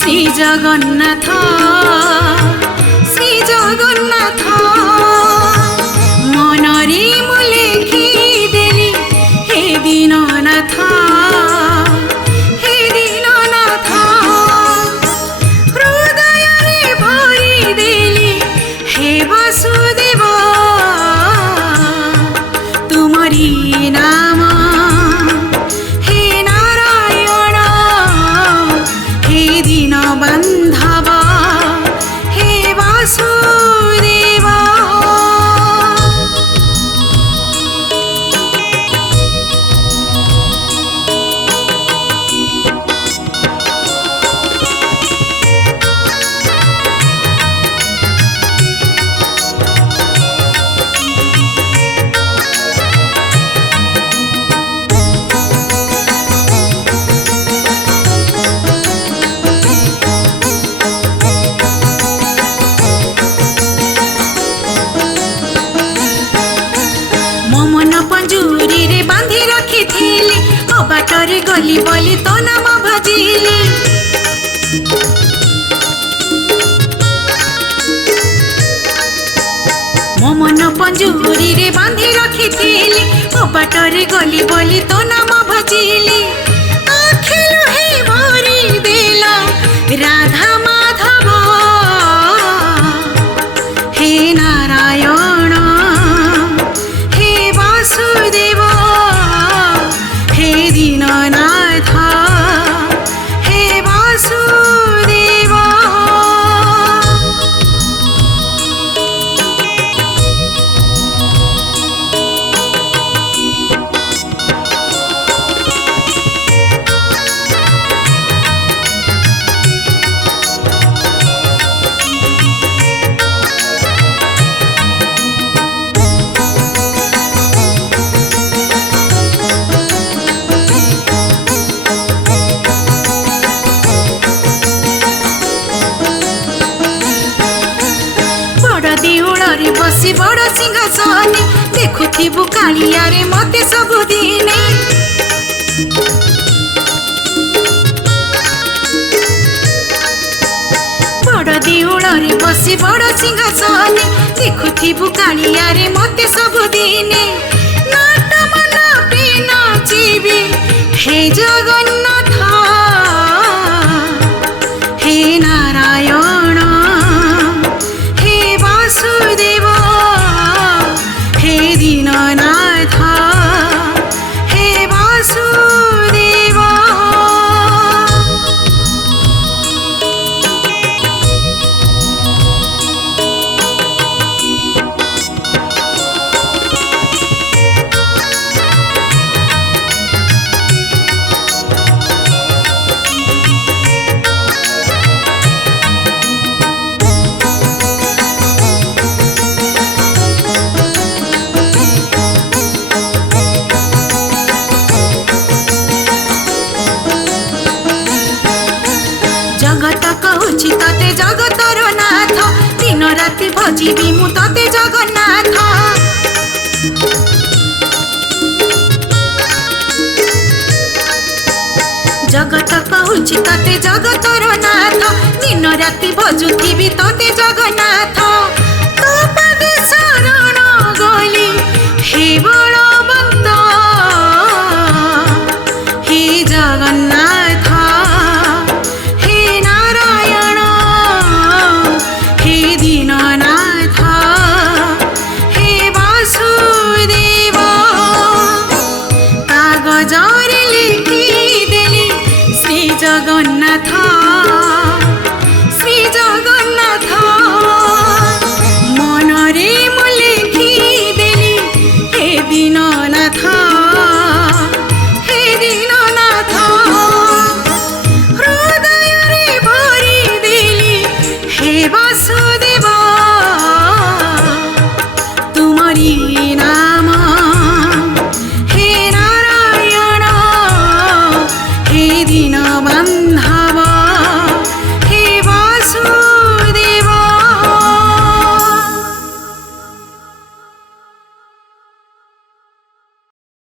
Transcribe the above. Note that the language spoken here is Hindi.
শ্রী জগন্নাথ শ্রী জগন্নাথ মনরে মু লেখি দেলি হে দীননাথ হে দীননাথ হৃদয়রে ভরি দেলি হে বাসুদেব তুমরি নাম হে নারায়ণ হে দীন বান্ধব হে বাসুদেব। पंजूरी रे बांधी रखी थीली बाटरे गली बोली तो नाम भजिली मो मन पंजूरी रे बांधी रखी थीली बाटरे गली बोली तो नाम भजिली आखिलु हे भरी देला राधा माधव हे नारायण वासुदेव हे दीननाथ हे वासुदेव। बसी बड़ सिंहासन देखुथिबु कालिया रे मते सबुदिने बड़ देउल रे बसी बड़ सिंहासन देखुथिबु कालिया रे मते सबुदिने नाट मन पे नाचिबी हे जगन्नाथ हे नारायण हे वासुदेव हे दीननाथ हे वासुदेव। जगत कहूची तते जगतर नाथ दिन राति भजिबी मु तते जगन्नाथ जगत कहूची तते जगतर नाथ दिन राति भजुथिबी तते जगन्नाथ